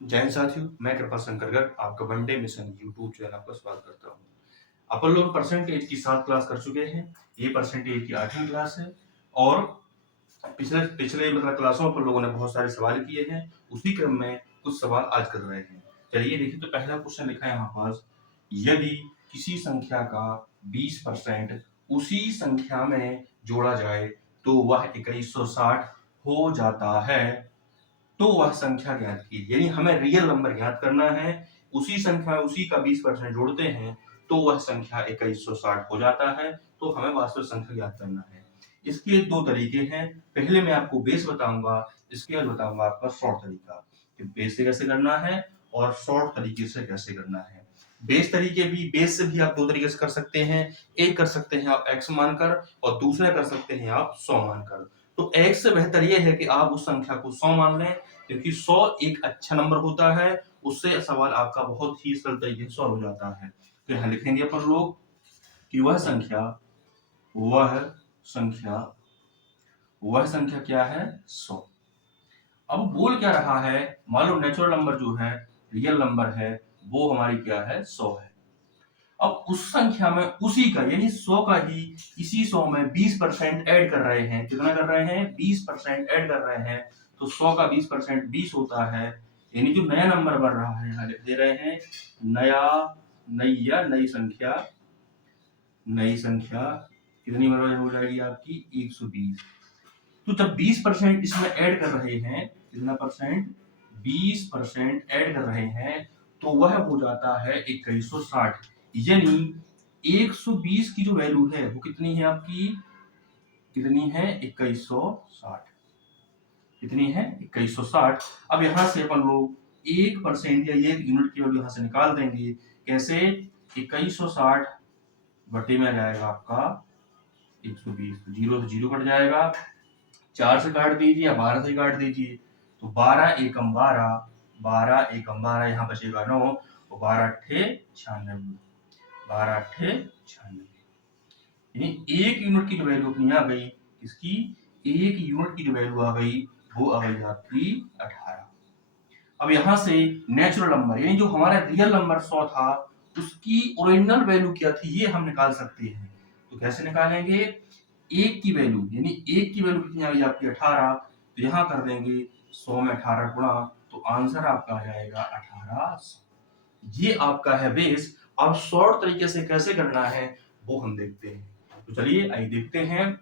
जय हिंद साथियों, मैं कृपा शंकर गर्ग आपका वनडे मिशन यूट्यूब चैनल पर स्वागत करता हूं। अपन लोग परसेंटेज की 7 क्लास कर चुके हैं। ये परसेंटेज की 8वीं क्लास है और पिछले पिछले मतलब क्लासों पर लोगों ने बहुत सारे सवाल किए हैं। उसी क्रम में कुछ सवाल आज कर रहे हैं। चलिए देखिए, तो पहला क्वेश्चन लिखा है यहाँ पास, यदि किसी संख्या का 20% उसी संख्या में जोड़ा जाए तो वह 2160 हो जाता है, तो वह संख्या ज्ञात कीजिए। यानी हमें रियल नंबर ज्ञात करना है, उसी संख्या उसी का 20% जोड़ते हैं तो वह संख्या 2160 हो जाता है। तो हमें वास्तविक संख्या ज्ञात करना है। इसके दो तरीके हैं। पहले मैं आपको बेस बताऊंगा, इसके बाद बताऊंगा आपका शॉर्ट तरीका कि बेस से कैसे करना है और शॉर्ट तरीके से कैसे करना है। बेस से भी आप दो तरीके से कर सकते हैं। एक कर सकते हैं आप x मानकर और दूसरा कर सकते हैं आप 100 मानकर। तो x से बेहतर यह है कि आप उस संख्या को 100 मान लें, क्योंकि 100 एक अच्छा नंबर होता है। उससे सवाल आपका बहुत ही सरल तरीके से सॉल्व हो जाता है। तो यहां लिखेंगे अपन लोग कि वह संख्या क्या है, 100। अब बोल क्या रहा है, मान लो नेचुरल नंबर जो है, रियल नंबर है, वो हमारी क्या है, 100 है। अब उस संख्या में उसी का यानी 100 का ही इसी 100 में 20% ऐड कर रहे हैं। कितना कर रहे हैं, 20% ऐड कर रहे हैं। तो 100 का 20% 20 होता है। यानी जो नया नंबर बन रहा है, यहाँ लिख दे रहे हैं नई संख्या कितनी हो जाएगी आपकी, 120। तो जब 20% इसमें ऐड कर रहे हैं, कितना परसेंट, 20% ऐड कर रहे हैं, तो वह हो जाता है 2160। यानी 120 की जो वैल्यू है वो कितनी है आपकी, कितनी है, 2160। कितनी है, 2160। अब यहां से अपन लोग 1% या 1 यूनिट की वैल्यू यहां से निकाल देंगे। कैसे, 2160 बटे में आ जाएगा आपका 120। जीरो से जीरो कट जाएगा, 4 से काट दीजिए या 12 से काट दीजिए। तो 12 एकम 12, 12 एकम 12, यहाँ बचेगा 9 और 12 अट्ठे 96, 12 अट्ठे 96। यानी 1 यूनिट की जो वैल्यू अपनी आ गई, इसकी 1 यूनिट की जो वैल्यू आ गई वो आ गई आपकी 18। अब यहां से नेचुरल नंबर यानी जो हमारा रियल नंबर 100 था, उसकी ओरिजिनल वैल्यू क्या थी ये हम निकाल सकते हैं। तो कैसे निकालेंगे, एक की वैल्यू यानी एक की वैल्यू कितनी आ गई आपकी 18। तो यहां कर देंगे 100 में 18 गुणा, तो आंसर आपका आ जाएगा 1800। ये आपका है बेस। अब शॉर्ट तरीके से कैसे करना है वो हम देखते हैं। तो चलिए आइए देखते हैं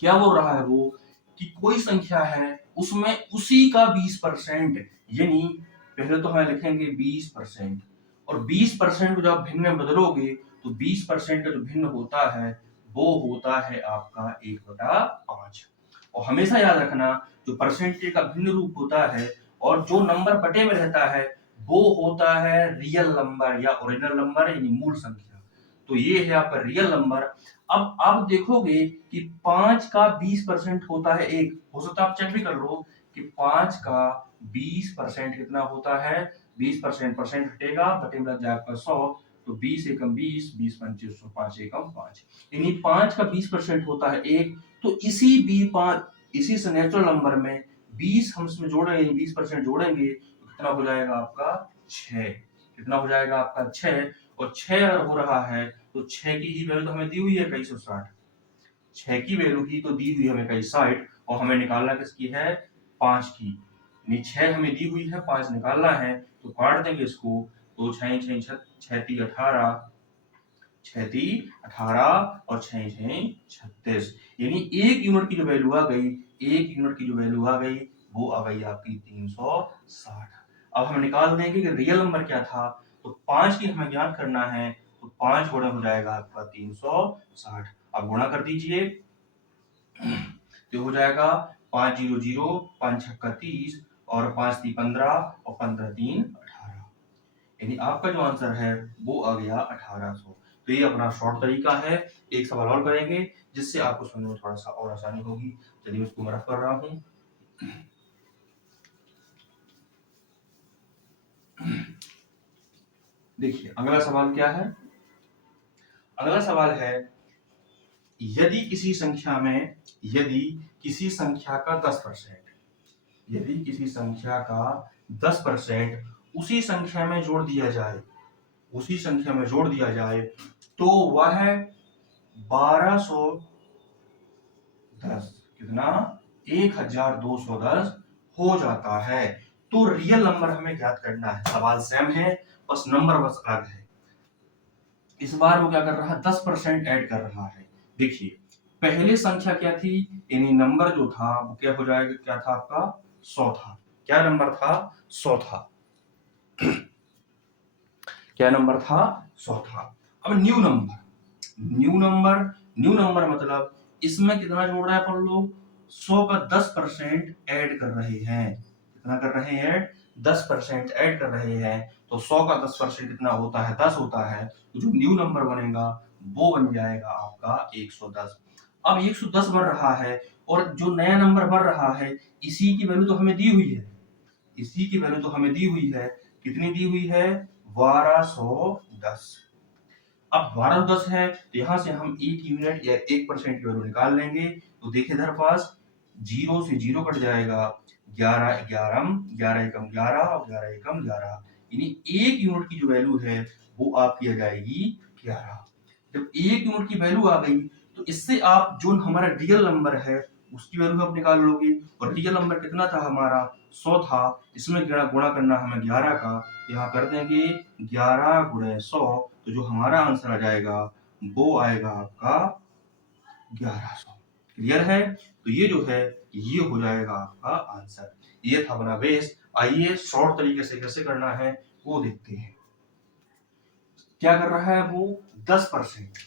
क्या बोल रहा है वो, कि कोई संख्या है उसमें उसी का 20%, यानी पहले तो हमें लिखेंगे 20%, और 20% को जब आप भिन्न में बदलोगे तो 20% का जो भिन्न होता है वो होता है आपका 1/5। और हमेशा याद रखना, जो परसेंटेज का भिन्न रूप होता है और जो नंबर बटे में रहता है वो होता है रियल नंबर या ओरिजिनल नंबर यानी मूल संख्या। तो ये है आपका रियल नंबर। अब आप देखोगे कि 5 का 20% होता है एक, हो सकता है आप चेक भी कर लो कि 5 का 20% कितना होता है, 20% परसेंट हटेगा, बटे में लग जाए आपका 100। तो 20 एकम 20, 20 पंचे 100, 5 एकम 5, यानी 5 का 20% होता है एक। तो इसी से नेचुरल नंबर में 20 हम इसमें जोड़ेंगे, 20% जोड़ेंगे तो कितना हो जाएगा आपका 6। कितना हो जाएगा आपका 6। और 6 अगर हो रहा है तो 6 की ही वैल्यू तो हमें दी हुई है 2160। 6 की वैल्यू ही तो दी हुई है हमें 2160, और हमें निकालना किसकी है, 5 की। यानी 6 हमें दी हुई है, 5 निकालना है। तो काट देंगे इसको, तो 6 6 36 18, 18 और 6 6 36। यानी 1 यूनिट की जो वैल्यू आ गई, 1 यूनिट की जो वैल्यू आ गई वो आ गई आपकी 360। अब हम निकाल देंगे कि रियल नंबर क्या था। तो 5 की हमें ज्ञात करना है, तो 5 गुणा हो जाएगा आपका 360। अब गुणा कर दीजिए तो हो जाएगा 5 0 0, 5 छक्का 30 और 5 3 15 और 15 3 18। यानी आपका जो आंसर है वो आ गया 1800। तो ये अपना शॉर्ट तरीका है। एक सवाल और करेंगे जिससे आपको समझने में थोड़ा सा और आसानी होगी। चलिए उसको मैं रख कर रहा हूं। देखिए अगला सवाल क्या है, अगला सवाल है, यदि किसी संख्या का 10%, यदि किसी संख्या का 10% उसी संख्या में जोड़ दिया जाए, उसी संख्या में जोड़ दिया जाए तो वह 1210 कितना 1210 हो जाता है। तो रियल नंबर हमें ज्ञात करना है, सवाल सेम है बस नंबर बस अलग है। इस बार वो क्या कर रहा है 10% ऐड कर रहा है। देखिए पहले संख्या क्या थी, यानी नंबर जो था वो क्या हो जाएगा, क्या था आपका 100 था। क्या नंबर था 100 था। क्या नंबर था 100 था। अब new number, new number, new number मतलब इसमें कितना जोड़ रहा है अपन लोग 100 का 10% ऐड कर रहे हैं। कितना कर रहे हैं 10% ऐड कर रहे हैं। तो 100 का 10% कितना होता है 10 होता है। तो जो न्यू नंबर बनेगा वो बन जाएगा आपका 110। अब 110 बन रहा है और जो नया नंबर बन रहा है इसी की वैल्यू तो हमें दी हुई है, इसी की वैल्यू तो हमें दी हुई है। कितनी दी हुई है 1210। अब 1210 है तो यहां से हम 1 यूनिट या 1% की वैल्यू निकाल लेंगे। तो देखिए इधर पास 0 से 0 कट जाएगा, 11 11 11 एकम 11 और 11 एकम 11, यानी 1 यूनिट की जो वैल्यू है वो आपकी आ जाएगी 11। जब 1 यूनिट की वैल्यू आ गई तो इससे आप जो हमारा रियल नंबर है उसकी वैल्यू आप निकाल लोगे। और रियल नंबर कितना था हमारा 100 था, इसमें गुणा करना हमें 11 का, यहाँ कर देंगे 11 गुणे 100, तो जो हमारा आंसर आ जाएगा वो आएगा आपका 1100। क्लियर है। तो ये जो है ये हो जाएगा आपका आंसर। ये था अपना बेस। आइए शॉर्ट तरीके से कैसे करना है वो देखते हैं। क्या कर रहा है वो 10%,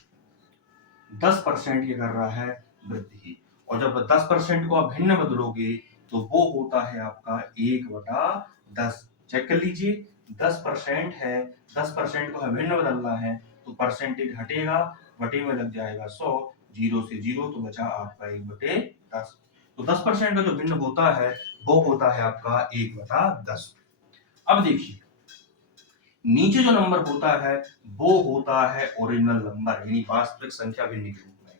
10% ये कर रहा है वृद्धि। और जब 10% को आप भिन्न बदलोगे तो वो होता है आपका 1/10। चेक कर लीजिए 10% है, 10% को हमें भिन्न बदलना है तो परसेंटेज हटेगा, बटे में लग जाएगा 100, 0 से 0 तो बचा आपका 1/10। तो 10% का जो भिन्न होता है वो होता है आपका 1/10। अब देखिए नीचे जो नंबर होता है वो होता है ओरिजिनल नंबर, यानी वास्तविक संख्या भिन्न के रूप में।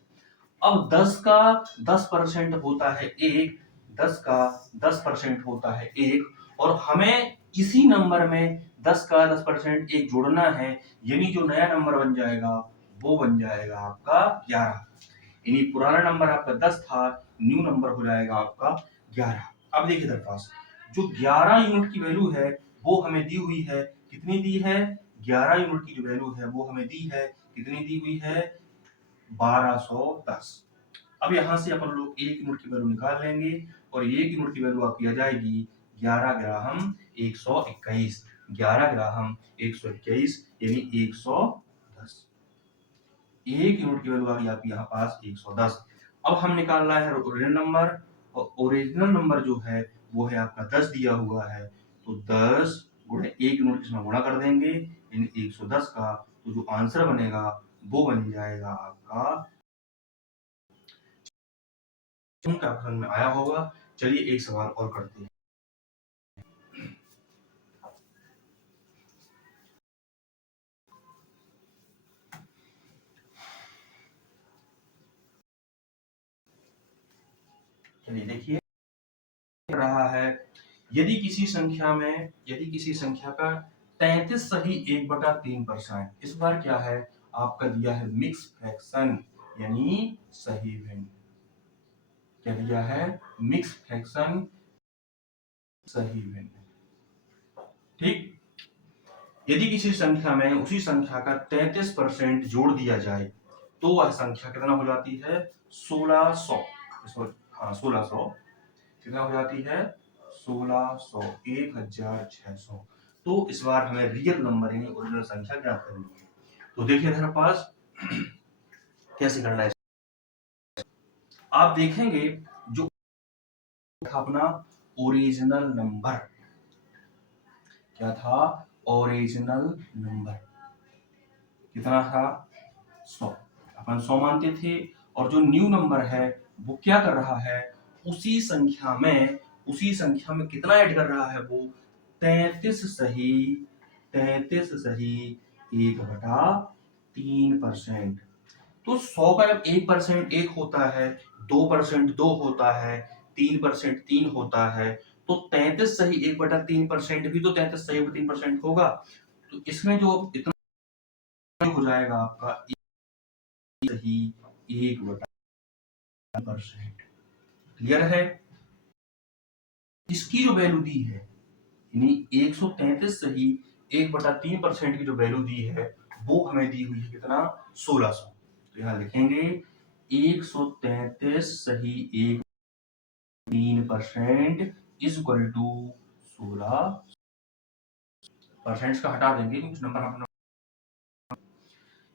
अब 10 का 10% होता है 1, 10 का 10% होता है 1, और हमें इसी नंबर में 10 का 10% 1 जोड़ना है, यानी जो नया नंबर बन जाएगा वो बन जाएगा आपका 11। यानी पुराना नंबर आपका 10 था, न्यू नंबर हो जाएगा आपका 11। अब देखिए इधर पास जो 11 यूनिट की वैल्यू है वो हमें दी हुई है। कितनी दी है 11 यूनिट की जो वैल्यू है वो हमें दी है, कितनी दी हुई है 1210। अब यहाँ से अपन लोग 1 यूनिट की वैल्यू निकाल लेंगे और 1 यूनिट की वैल्यू आपकी आ जाएगी 11 ग्राम 121, 11 ग्राम 121 यानी 110। 1 यूनिट की वैल्यू आ गई आपकी यहाँ पास 110। अब हम निकाल रहे हैं ओरिजिनल नंबर, और ओरिजिनल नंबर जो है वो है आपका 10 दिया हुआ है। तो 10 गुणे 1 यूनिट इसमें गुणा कर देंगे यानी 110 का, तो जो आंसर बनेगा वो बन जाएगा आपका। उनका समझ में आया होगा। चलिए एक सवाल और करते हैं। चलिए देखिए रहा है यदि किसी संख्या का 33 सही 1/3%, इस बार क्या है आपका दिया है मिक्स फ्रैक्शन यानी सही भिन्न। क्या दिया है मिक्स फ्रैक्शन सही भिन्न। ठीक, यदि किसी संख्या में उसी संख्या का 33% जोड़ दिया जाए तो वह संख्या कितना हो जाती है 1600। हाँ 1600 कितना हो जाती है 1600, 1600। तो इस बार हमें रियल नंबर यानी ओरिजिनल संख्या ज्ञात करनी है। तो देखिए हमारे पास कैसे करना है। आप देखेंगे जो अपना ओरिजिनल नंबर क्या था, ओरिजिनल नंबर कितना था 100, अपन 100 मानते थे। और जो न्यू नंबर है वो क्या कर रहा है उसी संख्या में कितना ऐड कर रहा है वो 33 सही 1/3%। तो 100 का जब 1% 1 होता है, 2% 2 होता है, 3% 3 होता है, तो 33 सही 1/3% भी तो 33 सही 3% होगा। तो इसमें जो इतना हो जाएगा आपका सही 1/3%। क्लियर है? इसकी जो वैल्यू दी है यानी 133 सही 1/3% की जो वैल्यू दी है वो हमें दी हुई है कितना 1600। तो यहाँ लिखेंगे 133 सही 1/3% इज इक्वल टू 16 परसेंट का हटा देंगे क्योंकि नंबर अपना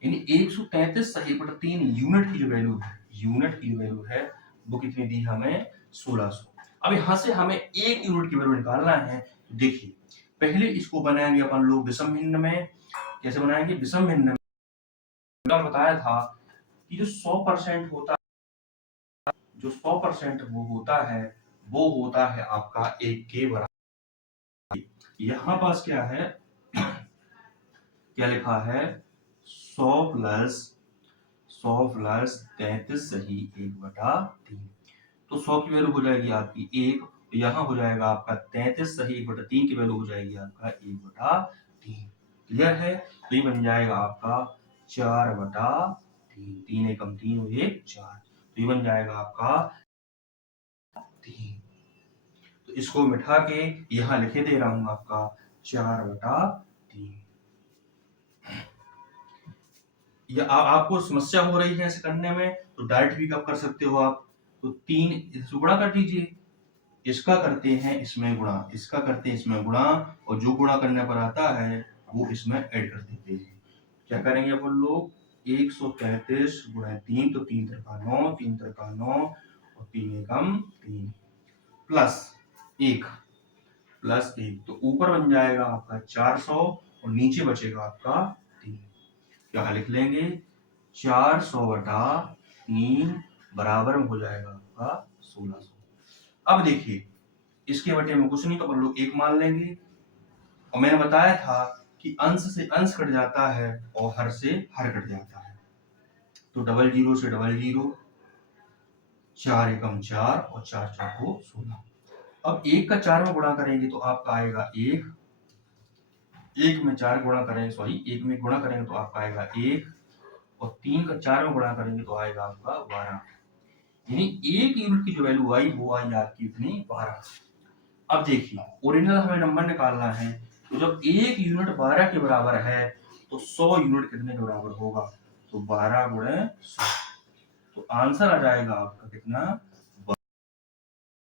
यानी 133 सही 1/3 यूनिट की जो वैल्यू है वो कितनी दी हमें 1600। अब यहां से हमें एक यूनिट की वैल्यू निकालना है। तो देखिए पहले इसको बनाएंगे अपन लोग विषम भिन्न में। कैसे बनाएंगे? विषम भिन्न में बताया था कि जो 100% होता जो 100% वो होता है आपका एक के बराबर। यहाँ पास क्या है क्या लिखा है 100 प्लस 33 सही 1/3। तो 100 की वैल्यू हो जाएगी आपकी 1। यहाँ हो जाएगा आपका 33 सही 1/3 की वैल्यू हो जाएगी आपका 1/3। क्लियर है? तो ये बन जाएगा आपका 4/3। 3 एकम 3 और 1 4। तो ये बन जाएगा आपका 3। तो इसको मिटा के यहाँ लिखे दे रहा हूं आपका 4/3। या आपको समस्या हो रही है ऐसे करने में तो डायरेक्ट भी कब कर सकते हो आप। तो 3 इससे गुणा कर दीजिए। इसका करते हैं इसमें गुणा, इसका करते हैं इसमें गुणा, और जो गुणा करने पर आता है वो इसमें ऐड कर देते हैं। क्या करेंगे अपन लोग 133 गुणा 3 तो 3 त्रिका 9, 3 त्रिका 9 और 3 एकम 3 प्लस 1 तो ऊपर बन जाएगा आपका 400 और नीचे बचेगा आपका 3। यहाँ लिख लेंगे 400/3 बराबर में हो जाएगा आपका 1600। अब देखिए इसके बटे में कुछ नहीं तो अपन लोग 1 मान लेंगे। और मैंने बताया था कि अंश से अंश कट जाता है और हर से हर कट जाता है। तो 00 से 00, 4 एकम 4 और 4 चौको 16। अब 1 का 4 में गुणा करेंगे तो आपका आएगा 1। 1 में 4 गुणा करेंगे 1 में गुणा करेंगे तो आपका आएगा 1 और 3 का 4 में गुणा करेंगे तो आएगा आपका 12। यानी 1 यूनिट की जो वैल्यू आई वो आई आपकी इतनी 12। अब देखिए ओरिजिनल हमें नंबर निकालना है। तो जब 1 यूनिट 12 के बराबर है तो 100 यूनिट कितने के बराबर होगा? तो 12 गुणे 100। तो आंसर आ जाएगा आपका कितना?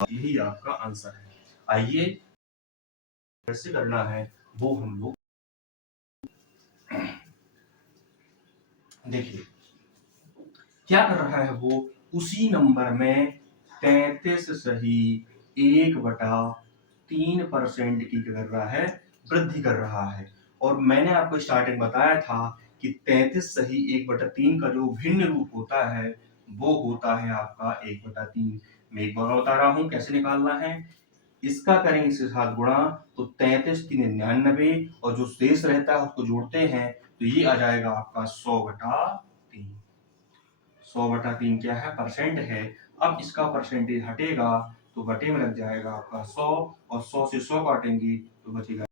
यही आपका आंसर है। आइए कैसे करना है वो हम लोग देखिए। क्या कर रहा है वो उसी नंबर में 33 सही 1/3% की कर रहा है वृद्धि कर रहा है। और मैंने आपको स्टार्टिंग बताया था कि 33 सही 1/3 का जो भिन्न रूप होता है वो होता है आपका 1/3। मैं एक बार बता रहा हूं कैसे निकालना है। इसका करेंगे इसके साथ गुणा तो 33 3 99 और जो शेष रहता है उसको जोड़ते हैं तो ये आ जाएगा आपका 100/3। 100/3 क्या है? परसेंट है। अब इसका परसेंटेज हटेगा तो बटे में लग जाएगा आपका 100 और 100 से 100 काटेंगे तो बचेगा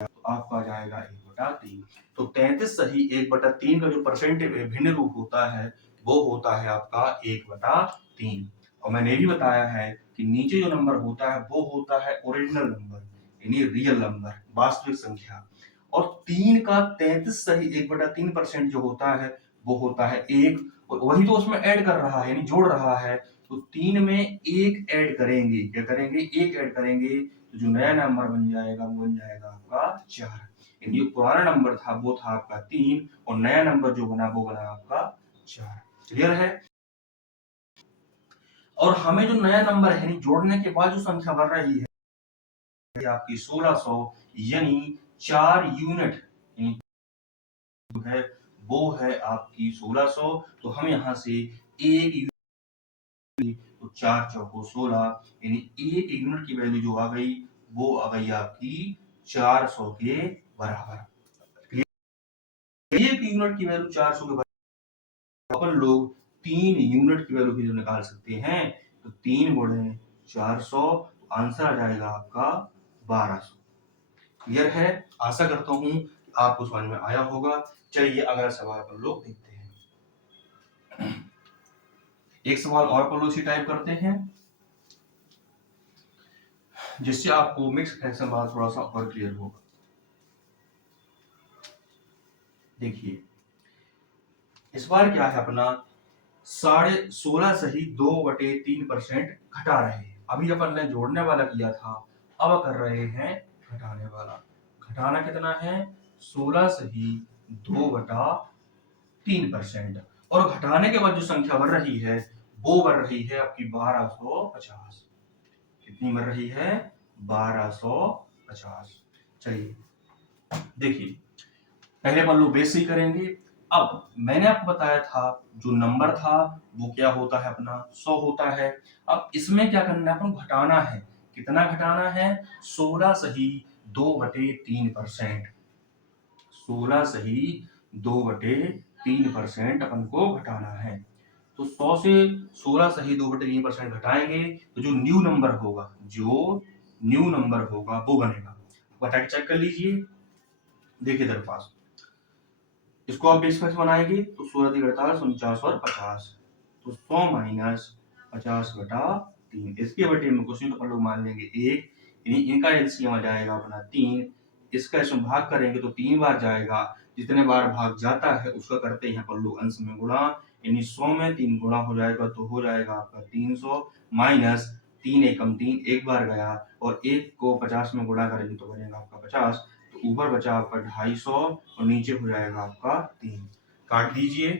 तो आपका आ जाएगा 1/3। तो 33 सही 1/3 का जो परसेंटेज भिन्न रूप होता है वो होता है आपका 1/3। और मैंने भी बताया है कि नीचे जो नंबर होता है वो होता है ओरिजिनल नंबर यानी रियल नंबर वास्तविक संख्या। और 3 का 33 सही 1/3% जो होता है वो होता है 1। और वही तो उसमें ऐड कर रहा है यानी जोड़ रहा है। तो 3 में 1 ऐड करेंगे। क्या करेंगे? 1 ऐड करेंगे तो जो नया नंबर बन जाएगा वो बन जाएगा आपका 4। यानी पुराना नंबर था वो था आपका 3 और नया नंबर जो बना वो बना आपका 4। क्लियर है? और हमें जो नया नंबर है जोड़ने के बाद जो संख्या बढ़ रही है आपकी 1600 यानी 4 यूनिट है वो है आपकी 1600। तो हम यहाँ से 1 यूनिट तो 4 चौको 16 यानी 1 यूनिट की वैल्यू जो आ गई वो आ गई आपकी 400 के बराबर। 1 यूनिट की वैल्यू 400 के बराबर अपन लोग 3 यूनिट की वैल्यू भी जो निकाल सकते हैं। तो 3 गुणे 400 आंसर आ जाएगा आपका 1200। क्लियर है? आशा करता हूं कि आपको समझ में आया होगा। चलिए अगला सवाल पर लोग देखते हैं। एक सवाल और पर लोग टाइप करते हैं जिससे आपको मिक्स फ्रैक्शन वाला थोड़ा सा और क्लियर होगा। देखिए इस बार क्या है अपना 16.5 सही 2/3% घटा रहे हैं। अभी अपन ने जोड़ने वाला किया था, अब कर रहे हैं घटाने वाला। घटाना कितना है? 16 सही 2/3%। और घटाने के बाद जो संख्या बढ़ रही है वो बढ़ रही है आपकी 1250। कितनी बढ़ रही है? 1250। चलिए देखिए पहले अपन लोग बेस ही करेंगे। अब मैंने आपको बताया था जो नंबर था वो क्या होता है अपना 100 होता है। अब इसमें क्या करना है अपन घटाना है। कितना घटाना है? 16 सही 2/3%। 16 सही 2/3% अपन को घटाना है। तो 100 से 16 सही 2/3% घटाएंगे तो जो न्यू नंबर होगा वो बनेगा। घटा के चेक कर लीजिए। देखिए इधर पास इसको आप बेस क्लास बनाएंगे तो 16 3 48 49 और 50। तो 100 माइनस 50/3 इसके बटे में क्वेश्चन अपन लोग मान लेंगे 1, यानी इनका एलसीएम आ जाएगा अपना 3। इसका इसमें भाग करेंगे तो 3 बार जाएगा। जितने बार भाग जाता है उसका करते हैं अपन लोग अंश में गुणा, यानी 100 में 3 गुणा हो जाएगा तो हो जाएगा आपका 300 माइनस 3 एकम 3 एक बार गया और 1 को 50 में गुणा करेंगे तो बनेगा आपका 50। तो ऊपर बचा आपका 250 और नीचे हो जाएगा आपका 3। काट दीजिए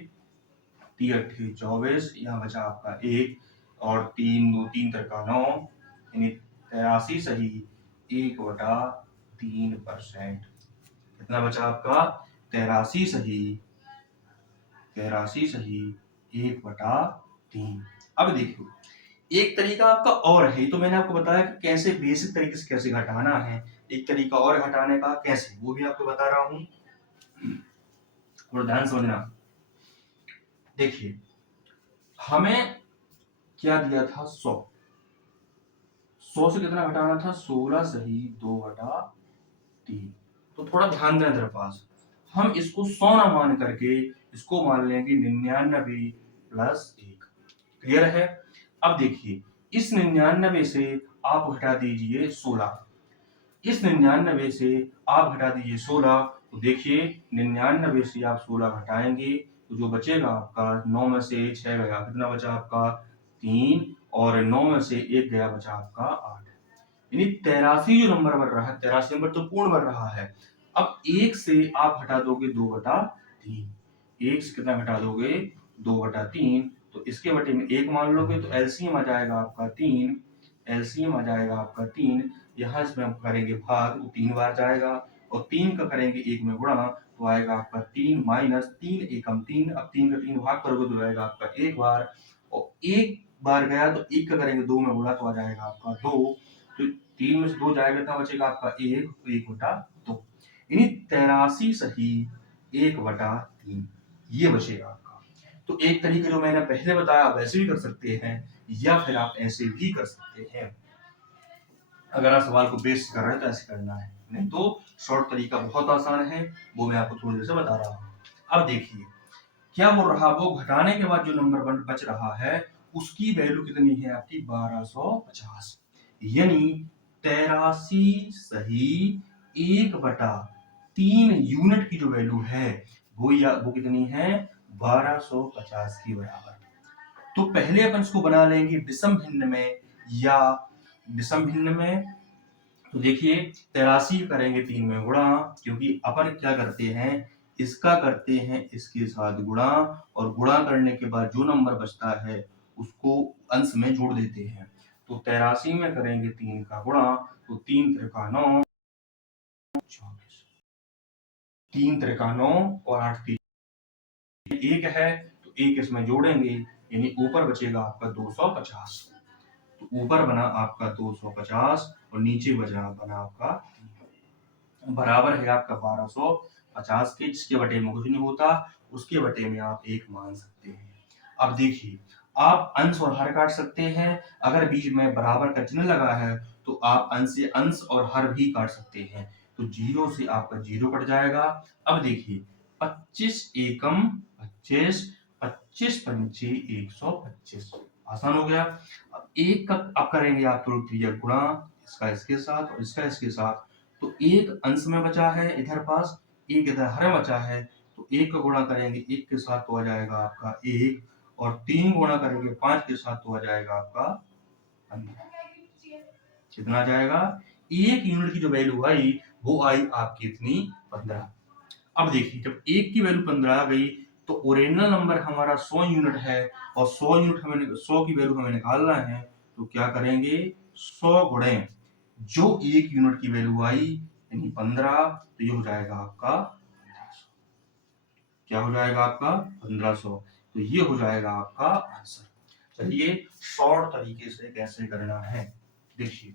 3 8 24, यहाँ बचा आपका 1 और 3 2 3 3 9, यानी 83 सही 1/3%। कितना बचा आपका? 83 सही 1/3। अब देखिए एक तरीका आपका और है, तो मैंने आपको बताया कि कैसे बेसिक तरीके से कैसे घटाना है। एक तरीका और घटाने का कैसे, वो भी आपको बता रहा हूं और ध्यान समझना। देखिए हमें क्या दिया था 100 से कितना घटाना था? 16 सही 2/3। तो थोड़ा ध्यान दें इधर पास। हम इसको 100 ना मान करके इसको मान लेंगे 99 प्लस 1। क्लियर है? अब देखिए इस 99 से आप घटा दीजिए 16, इस 99 से आप घटा दीजिए 16। तो देखिए 99 से आप 16 घटाएंगे तो जो बचेगा आपका 9 में से 6 गया, कितना बचा आपका? 3, और 9 में से 1 गया, बचा आपका 8। यानी 83 जो नंबर बढ़ रहा है, 83 नंबर तो पूर्ण बढ़ रहा है। अब 1 से आप हटा दोगे 2/3। 1 से कितना घटा दोगे? 2/3। तो इसके बटे में 1 मान लोगे तो एलसीएम आ जाएगा आपका 3। एलसीएम आ जाएगा आपका 3। यहाँ इसमें हम करेंगे भाग तो 3 बार जाएगा और 3 का करेंगे 1 में गुणा तो आएगा आपका 3 माइनस 3 एकम 3। अब 3 का 3 भाग करोगे तो आएगा आपका 1 बार, और 1 बार गया तो 1 का करेंगे 2 में गुणा तो आ जाएगा आपका 2। तो 3 में से 2 जाएगा, कितना बचेगा आपका 1, तो 1/2। यानी 83 सही 1/3 ये बचेगा आपका। तो एक तरीके जो मैंने पहले बताया आप ऐसे भी कर सकते हैं या फिर आप ऐसे भी कर सकते हैं। अगर आप सवाल को बेस कर रहे हैं तो ऐसे करना है, नहीं तो शॉर्ट तरीका बहुत आसान है, वो मैं आपको थोड़ी देर से बता रहा हूँ। अब देखिए क्या बोल रहा, वो घटाने के बाद जो नंबर बच रहा है उसकी वैल्यू कितनी है आपकी? 1250, यानी 83 सही 1/3 यूनिट की जो वैल्यू है वो कितनी है? 1250 के बराबर। तो पहले अपन इसको बना लेंगे विषम भिन्न में या विषम भिन्न में। तो देखिए 83 करेंगे 3 में गुणा, क्योंकि अपन क्या करते हैं इसका करते हैं इसके साथ गुणा, और गुणा करने के बाद जो नंबर बचता है उसको अंश में जोड़ देते हैं। तो 83 में करेंगे 3 का गुणा तो 3 त्रिका 9, 3 त्रिका 9 और 8 3 1 है, तो 1 इसमें जोड़ेंगे यानी ऊपर बचेगा आपका 250। तो ऊपर बना आपका 250 और नीचे बना आपका बराबर है आपका 1250 के, जिसके बटे में कुछ नहीं होता उसके बटे में आप 1 मान सकते हैं। अब देखिए आप अंश और हर काट सकते हैं। अगर बीच में बराबर का चिन्ह लगा है तो आप अंश से अंश और हर भी काट सकते हैं। तो 0 से आपका 0 कट जाएगा। अब देखिए 25 एकम 25, 25 पंचे 125, आसान हो गया। अब एक का अब करेंगे आप तो क्रिया गुणा, इसका इसके साथ और इसका इसके साथ। तो एक अंश में बचा है इधर पास, एक इधर हर में बचा है, तो एक का गुणा करेंगे एक के साथ तो आ जाएगा आपका 1, और 3 गुणा करेंगे 5 के साथ तो आ जाएगा आपका 15। कितना आ जाएगा? एक यूनिट की जो वैल्यू आई वो आई आपकी इतनी 15। अब देखिए जब एक की वैल्यू 15 आ गई तो ओरिजिनल नंबर हमारा 100 यूनिट है, और 100 यूनिट हमें 100 की वैल्यू हमें निकालना है। तो क्या करेंगे 100 गुणे जो एक यूनिट की वैल्यू आई यानी 15, तो ये हो जाएगा आपका 1500। क्या हो जाएगा आपका 1500? तो ये हो जाएगा आपका आंसर। चलिए शॉर्ट तरीके से कैसे करना है देखिए।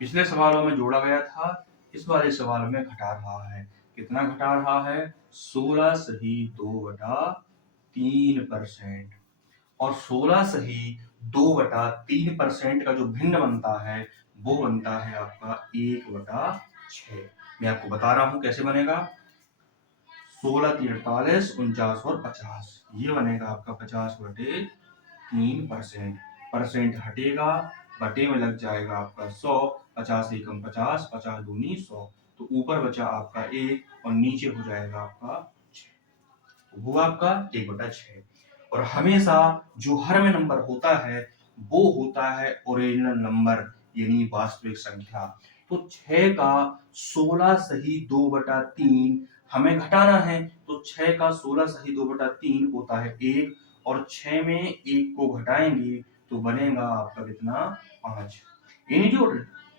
पिछले सवालों में जोड़ा गया था, इस वाले सवाल में घटा रहा है। कितना घटा रहा है? 16 सही 2/3%, और 16 सही 2/3% का जो भिन्न बनता है वो बनता है आपका 1/6। मैं आपको बता रहा हूं कैसे बनेगा। 16 × 48, 49 और 50, ये बनेगा आपका 50/3%। परसेंट हटेगा, बटे में लग जाएगा आपका 100, 50 एकम 50, 50 दूनी 100, तो ऊपर बचा आपका 1 और नीचे हो जाएगा आपका 6, तो वो आपका 1/6। और हमेशा जो हर में नंबर होता है वो होता है ओरिजिनल नंबर यानी वास्तविक संख्या। तो 6 का 16 सही 2/3 हमें घटाना है, तो 6 का 16 सही 2/3 होता है 1, और 6 में 1 को घटाएंगे तो बनेगा आपका कितना 5। यानी जो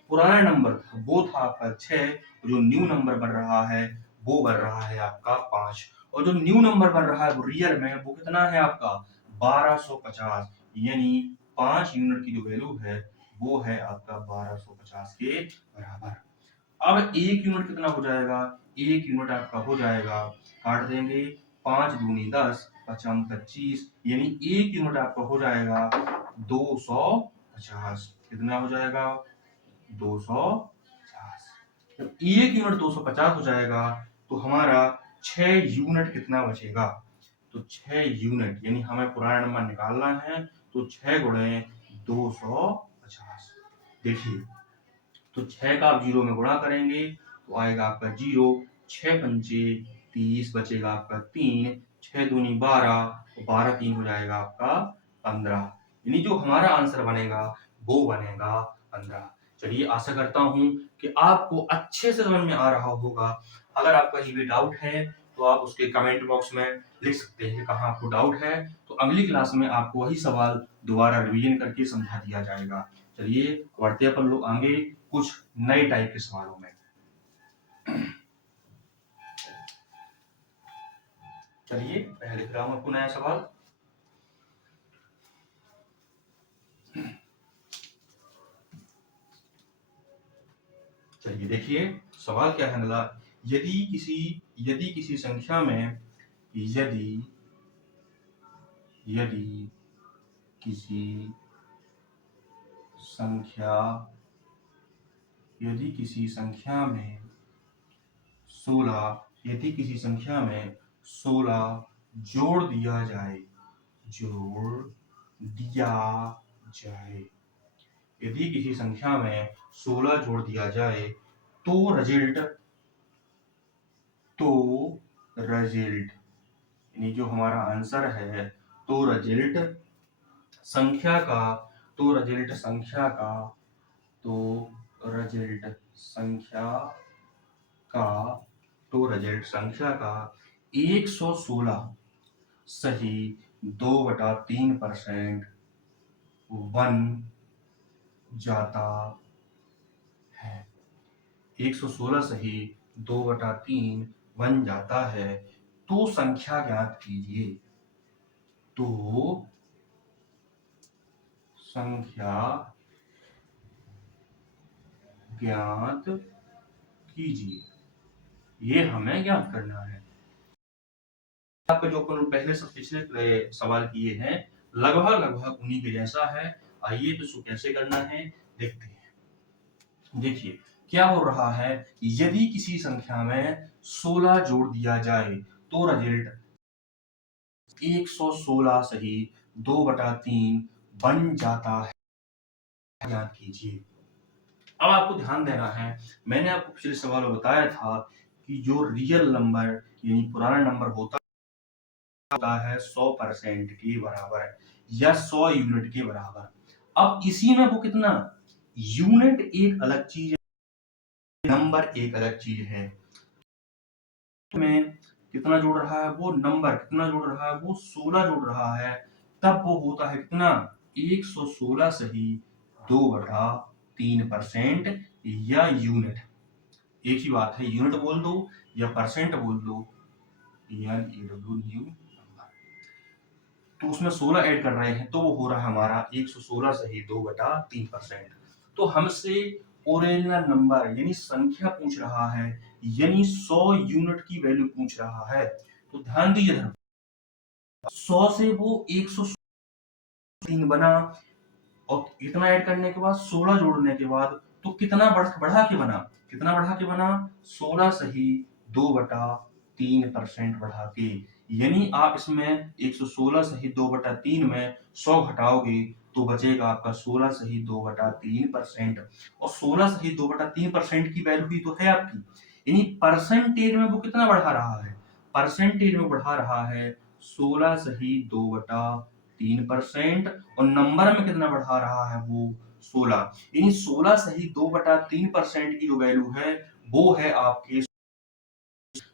पुराना नंबर था वो था आपका 6, जो न्यू नंबर बन रहा है वो बन रहा है आपका 5, और जो न्यू नंबर बन रहा है वो रियल में वो कितना है आपका 1250, यानी 5 यूनिट की जो वैल्यू है वो है आपका 1250 के बराबर। अब एक यूनिट कितना हो जाएगा? एक यूनिट आपका हो जाएगा, काट देंगे 5 दूनी 10, 5 25, यानी एक यूनिट आपका हो जाएगा 250। कितना हो जाएगा? 250। जब एक यूनिट 250 हो जाएगा तो हमारा 6 यूनिट कितना बचेगा? तो 6 यूनिट यानी हमें पुराना नंबर निकालना है, तो 6 गुणे 250। देखिए तो 6 का आप 0 में गुणा करेंगे तो आएगा आपका 0, 6 पंचे 30, बचेगा आपका 3, 6 दूनी 12, तो 12 3 हो जाएगा आपका 15, यानी जो हमारा आंसर बनेगा वो बनेगा 15। चलिए आशा करता हूं कि आपको अच्छे से समझ में आ रहा होगा। अगर आपका कहीं भी डाउट है तो आप उसके कमेंट बॉक्स में लिख सकते हैं कि कहाँ आपको डाउट है, तो अगली क्लास में आपको वही सवाल दोबारा रिवीजन करके समझा दिया जाएगा। चलिए बढ़ते अपन लोग आगे कुछ नए टाइप के सवालों में। चलिए पहले लिख रहा हूं आपको नया सवाल। चलिए देखिए सवाल क्या है अगला। यदि किसी संख्या में यदि किसी संख्या में 16 यदि किसी संख्या में 16 जोड़ दिया जाए यदि किसी संख्या में 16 जोड़ दिया जाए तो रिजल्ट यानी जो हमारा आंसर है, तो रिजल्ट संख्या का तो रिजल्ट संख्या का 116 सही 2/3% बन जाता है। 116 सही 2/3 बन जाता है, तो संख्या ज्ञात कीजिए। तो संख्या ज्ञात कीजिए, ये हमें ज्ञात करना है। आपका जो अपन पहले सब पिछले सवाल किए हैं लगभग लगभग उन्हीं के जैसा है। आइए तो इसको कैसे करना है देखते हैं। देखिए क्या हो रहा है, यदि किसी संख्या में 16 जोड़ दिया जाए तो रिजल्ट 116 सही 2/3 बन जाता है। याद कीजिए। अब आपको ध्यान देना है, मैंने आपको पिछले सवाल में बताया था कि जो रियल नंबर यानी पुराना नंबर होता है 100% के बराबर या 100 यूनिट के बराबर। अब इसी में वो कितना, यूनिट एक अलग चीज है, नंबर एक अलग चीज है। में कितना जोड़ रहा है वो, नंबर कितना जोड़ रहा है वो 16 जोड़ रहा है, तब वो होता है कितना 116 सही 2/3% या यूनिट। एक ही बात है, यूनिट बोल दो या परसेंट बोल दो, न्यू नंबर। तो उसमें 16 ऐड कर रहे हैं तो वो हो रहा है हमारा 116 सही 2/3%। तो हमसे ओरिजिनल नंबर यानी संख्या पूछ रहा है, यानी 100 यूनिट की वैल्यू पूछ रहा है। तो ध्यान दीजिए, 100 से वो 103 बना, और इतना ऐड करने के बाद 16 जोड़ने के बाद तो कितना बढ़ा के बना, कितना बढ़ा के बना 16 सही 2/3% बढ़ा के। यानी आप इसमें 116 सही 2/3 में 100 घटाओगे तो बचेगा आपका 16 सही 2/3%। और 16 सही 2/3% की वैल्यू भी तो है आपकी, यानी परसेंटेज में वो कितना बढ़ा रहा है, परसेंटेज में बढ़ा रहा है 16 सही 2/3%। और नंबर में कितना बढ़ा रहा है वो 16, यानी 16 सही 2/3% की जो वैल्यू है वो है आपके।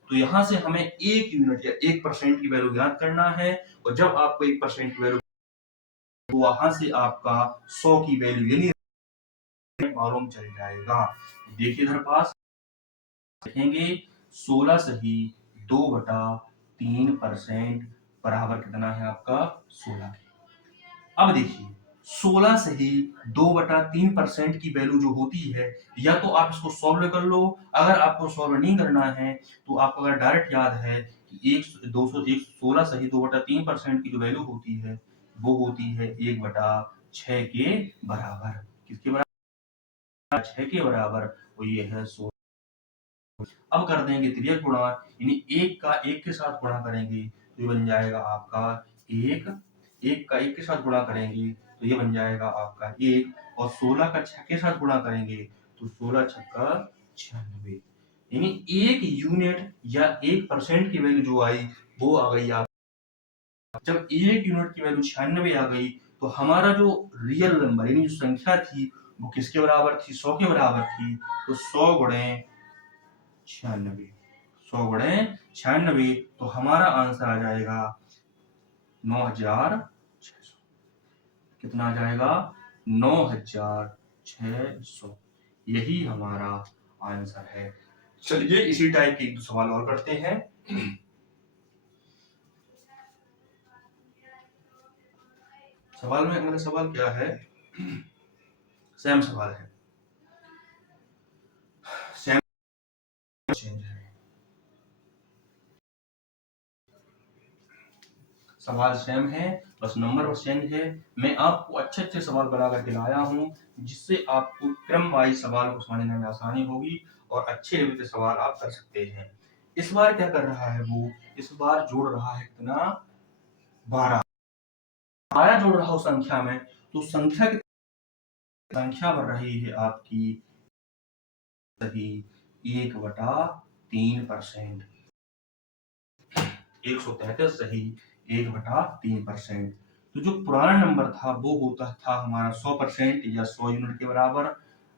तो यहां से हमें 1 यूनिट या 1% की वैल्यू याद करना है, और जब आपको 1% की वैल्यू तो वहां से आपका 100 की वैल्यू यानी मालूम चल जाएगा। देखिए इधर पास देखेंगे 16 सही 2/3% बराबर कितना है आपका 16। अब देखिए 16 सही 2/3% की वैल्यू जो होती है, या तो आप इसको सॉल्व कर लो, अगर आपको सॉल्व नहीं करना है तो आपको अगर डायरेक्ट याद है कि 16 सही 2/3% की जो वैल्यू होती है वो होती है 1/6 के बराबर। किसके बराबर, 6 के बराबर। वो ये है 16। अब कर देंगे तिर्यक गुणा, यानी एक का एक के साथ गुणा करेंगे तो ये बन जाएगा आपका एक, एक का एक के साथ गुणा करेंगे तो ये बन जाएगा आपका एक, और 16 का 6 के साथ गुणा करेंगे तो 16 छक्का 96। यानी 1 यूनिट या 1% की वैल्यू जो आई वो आ गई आप। जब 1 यूनिट की वैल्यू 96 आ गई तो हमारा जो रियल नंबर यानी जो संख्या थी वो किसके बराबर थी, 100 के बराबर थी। तो 100 गुणे 96, 100 गुणे 96, तो हमारा आंसर आ जाएगा 9600। कितना आ जाएगा 9600, यही हमारा आंसर है। चलिए इसी टाइप के एक दो सवाल और करते हैं। सवाल में अगला सवाल क्या है, सेम सवाल है, सेम चेंज है, सवाल सेम है, बस नंबर बस चेंज है। मैं आपको अच्छे अच्छे सवाल बना करके लाया हूँ जिससे आपको क्रम वाइज सवाल को समझने में आसानी होगी और अच्छे लेवल के सवाल आप कर सकते हैं। इस बार क्या कर रहा है वो, इस बार जोड़ रहा है कितना 12, 12 जोड़ रहा हो संख्या में, तो संख्या की संख्या बढ़ रही है आपकी सही 1/3%, 133 सही 1/3%। तो जो पुराना नंबर था वो होता था हमारा 100% या 100 यूनिट के बराबर।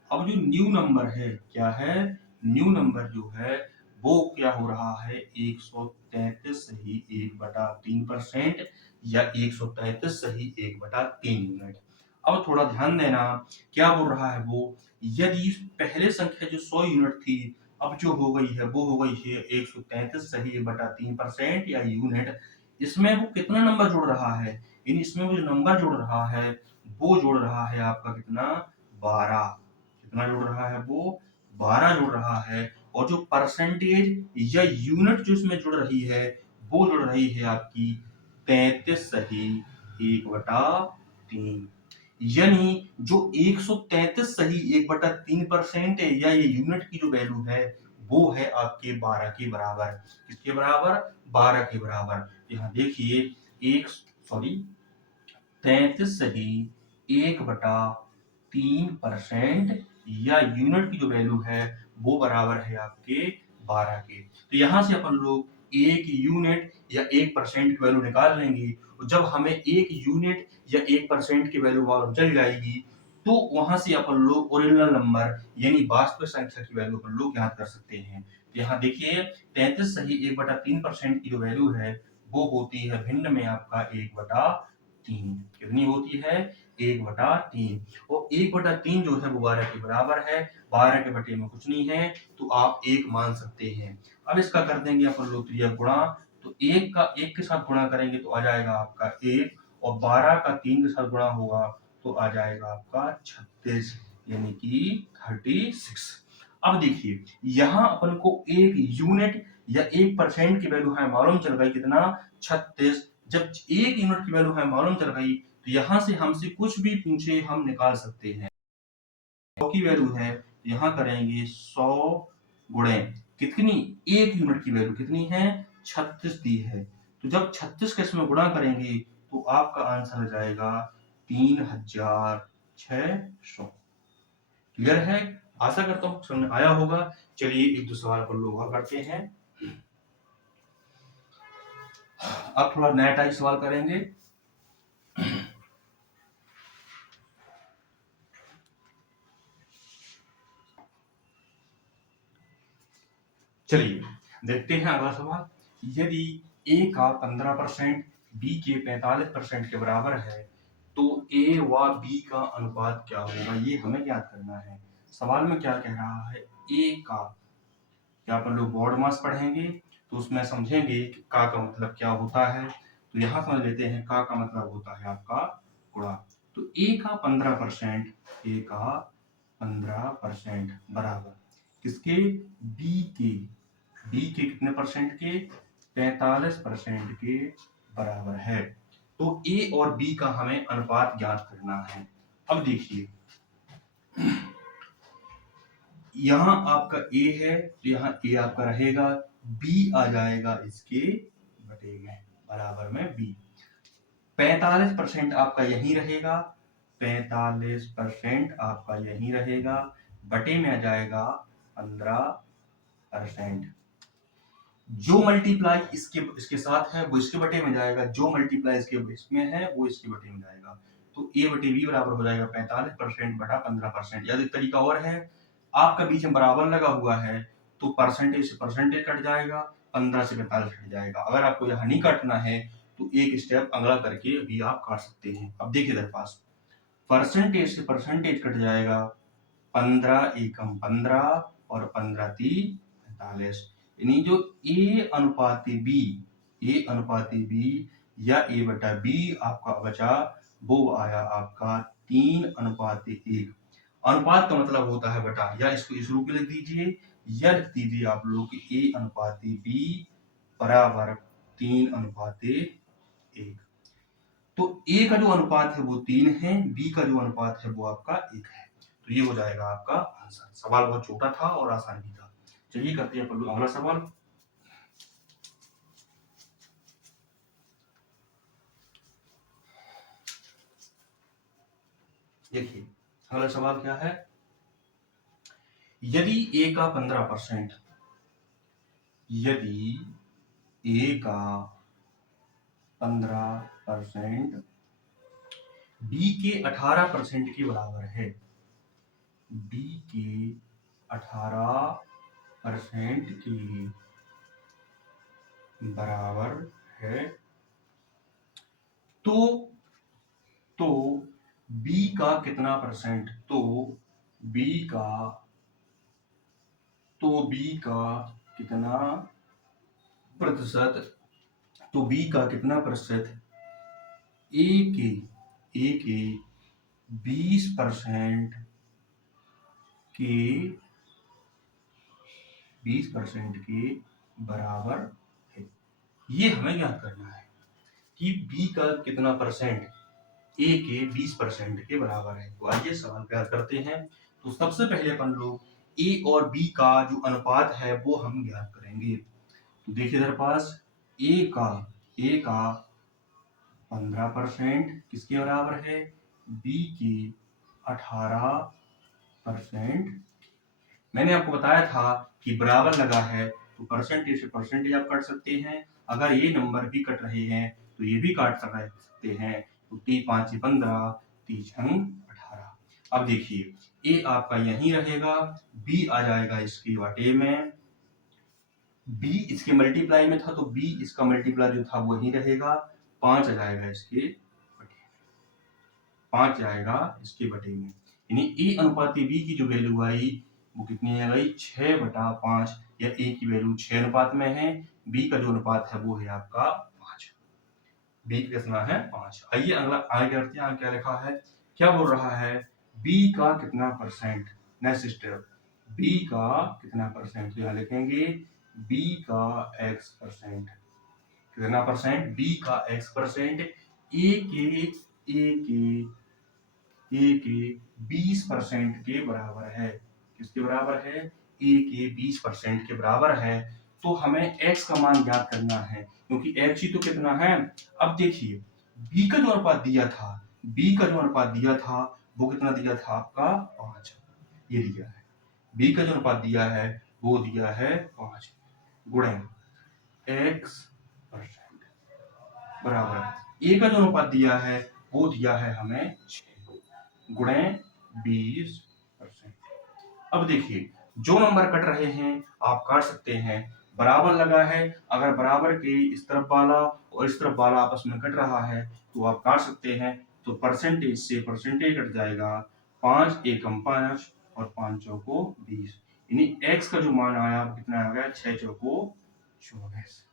अब जो न्यू नंबर है क्या है, न्यू नंबर जो है वो क्या हो रहा है 133 सही 1/3% या 133 सही 1/3 यूनिट। अब थोड़ा ध्यान देना, क्या बोल रहा है वो, यदि पहले संख्या जो 100 यूनिट थी अब जो हो गई है वो हो गई है 133 सही 1/3% या यूनिट। इसमें वो कितना नंबर जोड़ रहा है, यानी इसमें वो जो नंबर जोड़ रहा है वो जोड़ रहा है आपका कितना 12। कितना जोड़ रहा है वो 12 जोड़ रहा है। और जो परसेंटेज या यूनिट जो इसमें जुड़ रही है वो जुड़ रही है आपकी 33 सही 1/3। यानी जो 133 सही 1/3% है, या ये यूनिट की जो वैल्यू है वो है आपके 12 के बराबर। किसके बराबर? 12 के बराबर। यहाँ देखिए 33 सही 1/3% या यूनिट की जो वैल्यू है वो बराबर है आपके 12 के। तो यहाँ से अपन लोग 1 यूनिट या 1% की वैल्यू निकाल लेंगे। जब हमें 1 यूनिट या 1% की वैल्यू मालूम चल जाएगी तो वहां से अपन लोग ओरिजिनल नंबर यानी वास्तविक संख्या की वैल्यू अपन लोग ज्ञात कर सकते हैं। तो यहाँ देखिए 33 सही 1/3% की जो वैल्यू है वो होती है भिन्न में आपका 1/3। कितनी होती है? 1/3। और 1/3 जो है वो 12 के बराबर है। 12 के बटे में कुछ नहीं है तो आप 1 मान सकते हैं। अब इसका कर देंगे अपन लोग त्रिज्यक गुणा। तो 1 का 1 के साथ गुणा करेंगे तो आ जाएगा आपका 1, और 12 का 3 के साथ गुणा होगा तो आ जाएगा आपका 36 यानी कि 36। अब देखिए यहाँ अपन को 1 यूनिट या 1% की वैल्यू है मालूम चल गई, कितना? 36। जब 1 यूनिट की वैल्यू है मालूम चल गई तो यहाँ से हमसे कुछ भी पूछे हम निकाल सकते हैं। 100 की वैल्यू है तो यहाँ करेंगे 100 गुणे कितनी? 1 यूनिट की वैल्यू कितनी है? 36 दी है। तो जब 36 के इसमें गुणा करेंगे तो आपका आंसर आ जाएगा 3600। क्लियर है? आशा करता हूँ समझ आया होगा। चलिए एक दो सवाल पर लोग और करते हैं। अब थोड़ा नया टाइप सवाल करेंगे। चलिए देखते हैं अगला सवाल। यदि a का 15% b के 45% के बराबर है तो a व b का अनुपात क्या होगा, ये हमें ज्ञात करना है। सवाल में क्या कह रहा है? a का, क्या अपन लोग बोर्ड मास पढ़ेंगे तो उसमें समझेंगे कि का मतलब क्या होता है। तो यहाँ समझ लेते हैं का मतलब होता है आपका गुणा। तो a का 15%, a का 15% बराबर किसके? b के कितने परसेंट के? 45% के बराबर है। तो a और b का हमें अनुपात ज्ञात करना है। अब देखिए यहाँ आपका a है तो यहाँ a आपका रहेगा, b आ जाएगा इसके बटे में, बराबर में b। 45% आपका यहीं रहेगा, 45% आपका यहीं रहेगा, बटे में आ जाएगा 15%। जो मल्टीप्लाई इसके साथ है वो इसके बटे में जाएगा, जो मल्टीप्लाई इसमें है वो इसके बटे में जाएगा। तो a बटे b बराबर हो जाएगा 45% बटा 15%। या एक तरीका और है, आपका बीच में बराबर लगा हुआ है तो परसेंटेज से परसेंटेज कट जाएगा, 15 से 45 कट जाएगा। अगर आपको यहाँ नहीं काटना है तो एक स्टेप अगला करके भी आप काट सकते हैं। अब देखिए इधर पास परसेंटेज से परसेंटेज कट जाएगा, 15 एकम 15 और 15 तीन 45। यानी जो a अनुपाति b या a बटा b आपका बचा वो आया आपका 3:1। अनुपात का मतलब होता है बटा, या इसको इस रूप में लिख दीजिए, या लिख दीजिए आप लोग a अनुपाति b बराबर 3:1। तो a का जो अनुपात है वो 3 है, b का जो अनुपात है वो आपका 1 है। तो ये हो जाएगा आपका आंसर। सवाल बहुत छोटा था और आसान भी था। चलिए करते हैं अपन अगला सवाल। देखिए अगला सवाल क्या है? यदि a का 15%, यदि a का 15% b के 18% के बराबर है, b के 18% के बराबर है तो b का कितना परसेंट? तो b का कितना प्रतिशत? तो b का कितना प्रतिशत a के 20% के बराबर है। ये हमें ज्ञात करना है। कि बी का कितना परसेंट ए के 20% के बराबर है। तो आइए सवाल तैयार करते हैं। तो सबसे पहले अपन लोग ए और बी का जो अनुपात है वो हम ज्ञात करेंगे। तो देखिए इधर पास ए का 15% किसके बराबर है, बी के 18%। मैंने आपको बताया था कि बराबर लगा है तो परसेंटेज से परसेंटेज आप काट सकते हैं। अगर ये नंबर भी कट रहे हैं तो ये भी काट सकते हैं। तो 3×5=15, 3×18। अब देखिए ए आपका यहीं रहेगा, बी आ जाएगा इसके बटे में, बी इसके मल्टीप्लाई में था तो बी इसका मल्टीप्लाई जो था वही रहेगा, 5 आ जाएगा इसके बटे, 5 जाएगा इसके बटे में। यानी ए अनुपाती बी की जो वैल्यू आई वो कितनी आ गई, 6/5, या ए की वैल्यू 6 अनुपात में है, बी का जो अनुपात है वो है आपका 5, बी कितना है 5। आइए अगला आगे करते हैं। क्या लिखा है, क्या बोल रहा है, बी का कितना परसेंट, नेक्स्ट स्टेप, बी का कितना परसेंट, तो यहाँ लिखेंगे बी का x%, कितना परसेंट, बी का x%, ए के 20% के बराबर है। किसके बराबर है, ए के 20% के बराबर है। तो हमें x का मान ज्ञात करना है क्योंकि x ही तो कितना है। अब देखिए b का जो अनुपात दिया था, वो कितना दिया था आपका 5, ये दिया है। b का जो अनुपात दिया है वो दिया है 5 गुणे x% बराबर a का जो अनुपात दिया है वो दिया है हमें 6 गुणे 20%। अब देखिए जो नंबर कट रहे हैं आप काट सकते हैं, बराबर लगा है, अगर बराबर के इस तरफ वाला और इस तरफ वाला आपस में कट रहा है तो आप काट सकते हैं। तो परसेंटेज से परसेंटेज कट जाएगा, 5 एकम 5 और 5 चौको 20, यानी x का जो मान आया कितना आ गया, 6 चौको 24।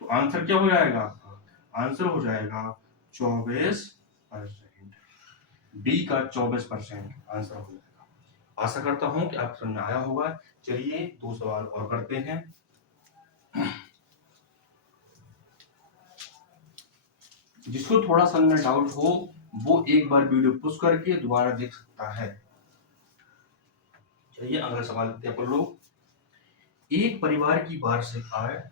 तो आंसर क्या हो जाएगा आपका, आंसर हो जाएगा 24%, बी का 24% आंसर हो जाएगा। आशा करता हूं कि आपको समझ में आया होगा। चलिए 2 सवाल और करते हैं। जिसको थोड़ा सा में डाउट हो वो एक बार वीडियो पुश करके दोबारा देख सकता है। चलिए अगला सवाल लेते हैं अपन लोग। एक परिवार की वार्षिक आय,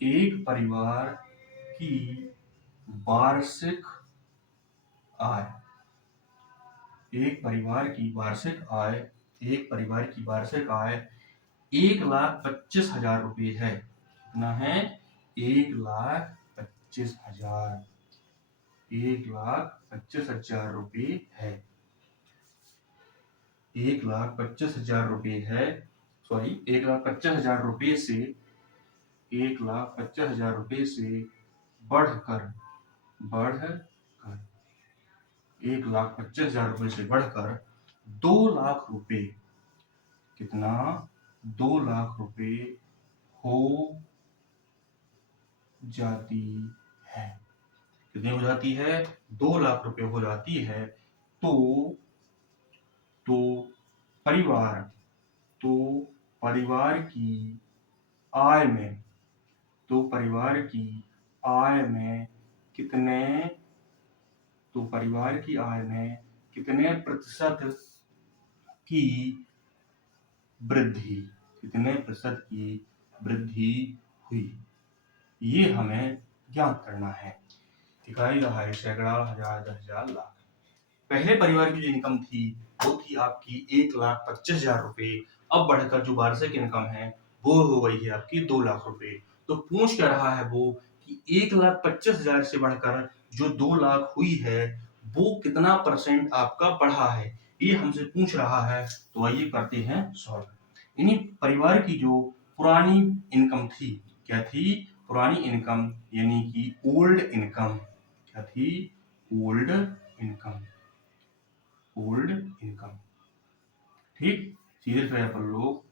एक परिवार की वार्षिक आय, एक परिवार की वार्षिक आय 1,25,000 रुपये है। कितना है, 1,25,000, 1,25,000 रुपये है, 1,25,000 रुपये है। सॉरी 1,25,000 रुपये से 1,25,000 रुपये से बढ़कर 1,25,000 रुपये से बढ़कर 2 लाख रुपए, कितना, 2 लाख रुपए हो जाती है। कितनी हो जाती है, 2 लाख रुपए हो जाती है। तो परिवार परिवार की आय में, कितने, परिवार की आय में कितने प्रतिशत की वृद्धि, हुई, ये हमें ज्ञात करना है। इकाई, दहाई, सैकड़ा, हजार, 10,000, लाख। पहले परिवार की जो इनकम थी वो थी आपकी 1,25,000 रुपए। अब बढ़कर जो वार्षिक इनकम है वो हो गई है आपकी 2 लाख रुपए। तो पूछ क्या रहा है वो कि 1,25,000 से बढ़कर जो 2 लाख हुई है वो कितना परसेंट आपका बढ़ा है, ये हमसे पूछ रहा है। तो आइए करते हैं सॉल्व। यानी परिवार की जो पुरानी इनकम थी, क्या थी, पुरानी इनकम, यानी कि ओल्ड इनकम, क्या थी, ओल्ड इनकम, ठीक। सीधे से अपन लोग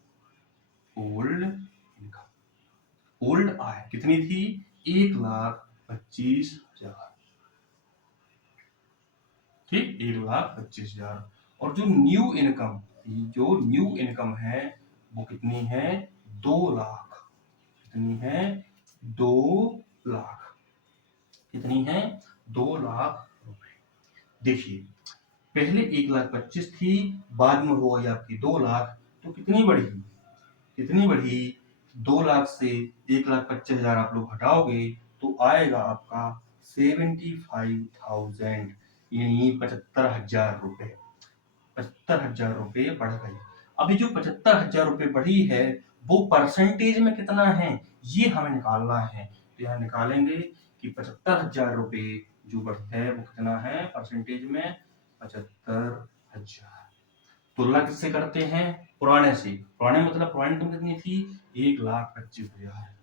ओल्ड इनकम, ओल्ड आय कितनी थी, 1,25,000, ठीक, 1,25,000। और जो न्यू इनकम है वो कितनी है? 2 लाख। कितनी है? 2 लाख। कितनी है? 2 लाख रुपए। देखिए, पहले 1,25,000 थी, बाद में हो गई आपकी 2 लाख, तो कितनी बढ़ी? कितनी बढ़ी? 2 लाख से 1,25,000 आप लोग हटाओगे तो आएगा आपका 75,000, यानी 75,000 रुपए। 75,000 रुपए बढ़ गई। अभी जो 75,000 रुपए बढ़ी है वो परसेंटेज में कितना है ये हमें निकालना है। तो यहाँ निकालेंगे कि 75,000 रुपए जो बढ़ता है वो कितना है परसेंटेज में? 75,000। तुलना किससे करते हैं? पुराने से। पुराने मतलब पुरानी टर्म कितनी थी? 1,25,000।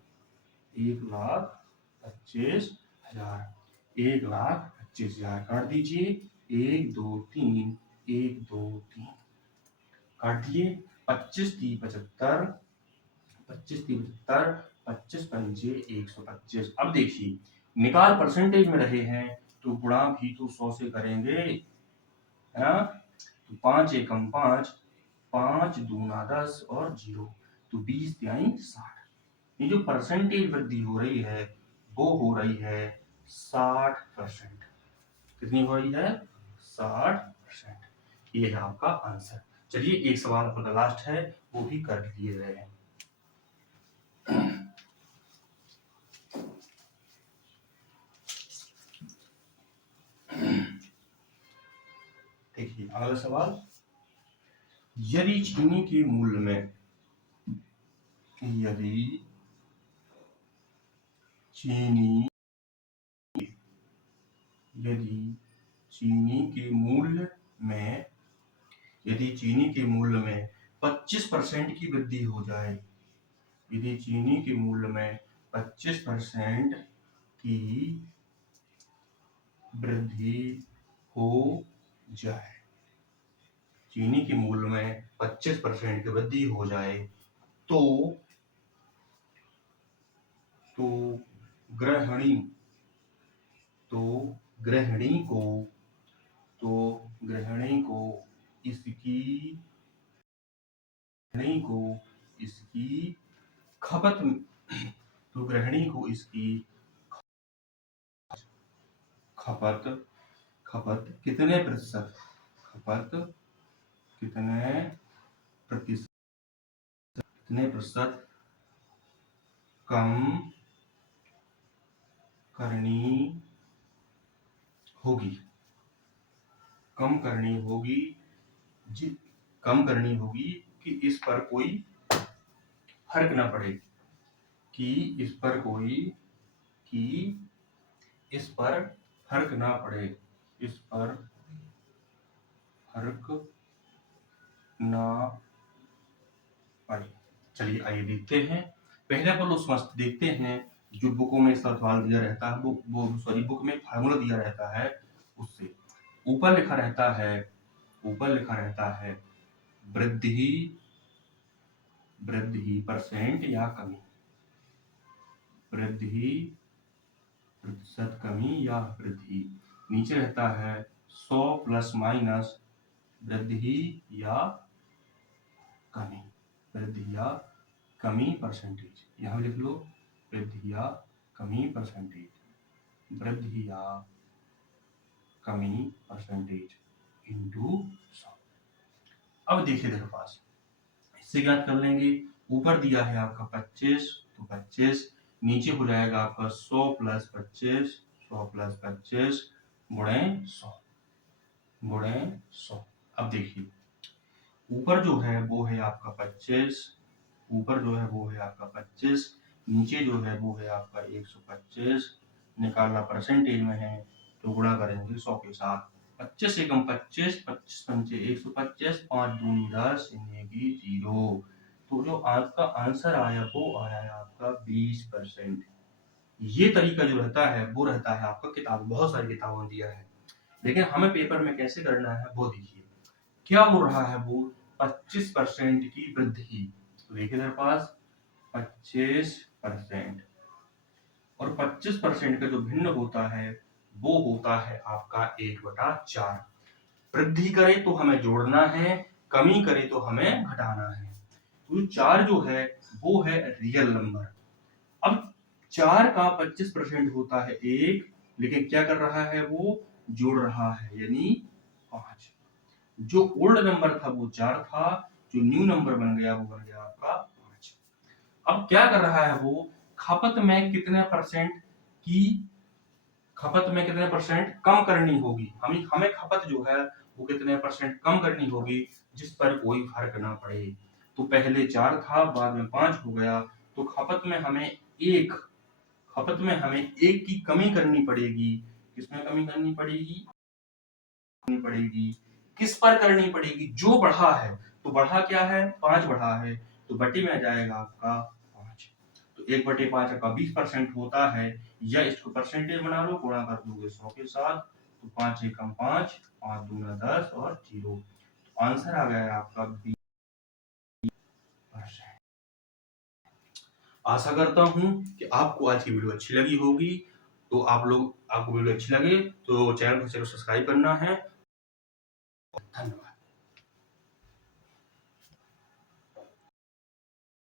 1,25,000। 1,25,000 काट दीजिए। 1 2 3, 1 2 3 काट दिए। 25 × 75, 25 × 75, 25 पंजे 125। अब देखिए, निकाल परसेंटेज में रहे हैं तो गुणा भी तो 100 से करेंगे, है ना? तो 5 एकम 5, 5 दूना 10 और 0, तो 20 तिहाई 60। ये जो परसेंटेज वृद्धि हो रही है वो हो रही है 60%। कितनी हो रही है? 60%। ये है आपका आंसर। चलिए, एक सवाल आपका लास्ट है, वो भी कर लिए गए हैं। देखिए अगला सवाल, यदि चीनी के मूल्य में, यदि चीनी के मूल्य में, यदि चीनी के मूल्य में 25% की वृद्धि हो जाए, यदि चीनी के मूल्य में 25% की वृद्धि हो जाए, चीनी के मूल्य में 25% की वृद्धि हो जाए तो गृहिणी को इसकी खपत कितने प्रतिशत कम करनी होगी कि इस पर कोई फर्क ना पड़े, कि इस पर फर्क ना पड़े, इस पर फर्क ना पड़े। चलिए आइए देखते हैं। पहले पर उस मस्त देखते हैं जो बुकों में इसका सवाल दिया रहता है, वो बुक में फार्मूला दिया रहता है, उससे ऊपर लिखा रहता है वृद्धि परसेंट या कमी, वृद्धि प्रतिशत कमी या वृद्धि। नीचे रहता है 100 प्लस माइनस वृद्धि या कमी परसेंटेज। यहाँ लिख लो वृद्धि या कमी परसेंटेज, इंटू 100। अब देखिए मेरे पास, इससे ज्ञात कर लेंगे। ऊपर दिया है आपका 25, तो 25 नीचे हो जाएगा आपका 100 प्लस 25 गुणे 100। अब देखिए, ऊपर जो है वो है आपका 25, नीचे जो है वो है आपका 125। निकालना परसेंटेज में है तो गुणा करेंगे 100 के साथ। 25 एकम 25, 25 पंचे 125, 5 दूनी 10, 0। तो जो आपका आंसर आया वो आया है आपका 20%। ये तरीका जो रहता है वो रहता है आपका किताब, बहुत सारी किताबों में दिया है, लेकिन हमें पेपर में कैसे करना है वो देखिए। क्या हो रहा है वो 25% की वृद्धि, तो देखिए मेरे पास 25% और 25% का जो भिन्न होता है वो होता है आपका 1/4। वृद्धि करे तो हमें जोड़ना है, कमी करे तो हमें घटाना है। तो 4 जो है वो है रियल नंबर। अब 4 का 25% होता है 1, लेकिन क्या कर रहा है वो जोड़ रहा है यानी 5। जो ओल्ड नंबर था वो 4 था, जो न्यू नंबर बन गया वो बन गया आपका 5। अब क्या कर रहा है वो खपत में कितने परसेंट कम करनी होगी, हमें खपत जो है वो कितने परसेंट कम करनी होगी जिस पर कोई फर्क ना पड़े। तो पहले 4 था, बाद में 5 हो गया, तो खपत में हमें 1 की कमी करनी पड़ेगी। किसमें कमी करनी पड़ेगी? किस पर करनी पड़ेगी? जो बढ़ा है, तो बढ़ा क्या है? 5 बढ़ा है, तो बटे में आ जाएगा आपका 5। तो 1/5 आपका 20% होता है, या इसको परसेंटेज बना लो, गुणा कर दोगे 100 के साथ, तो 5 एकम 5, 5 दूना 10 और 0। तो आंसर आ गया आपका 20%। आशा करता हूं कि आपको आज की वीडियो अच्छी लगी होगी। तो आपको वीडियो अच्छी लगे तो चैनल को सब्सक्राइब करना है। धन्यवाद।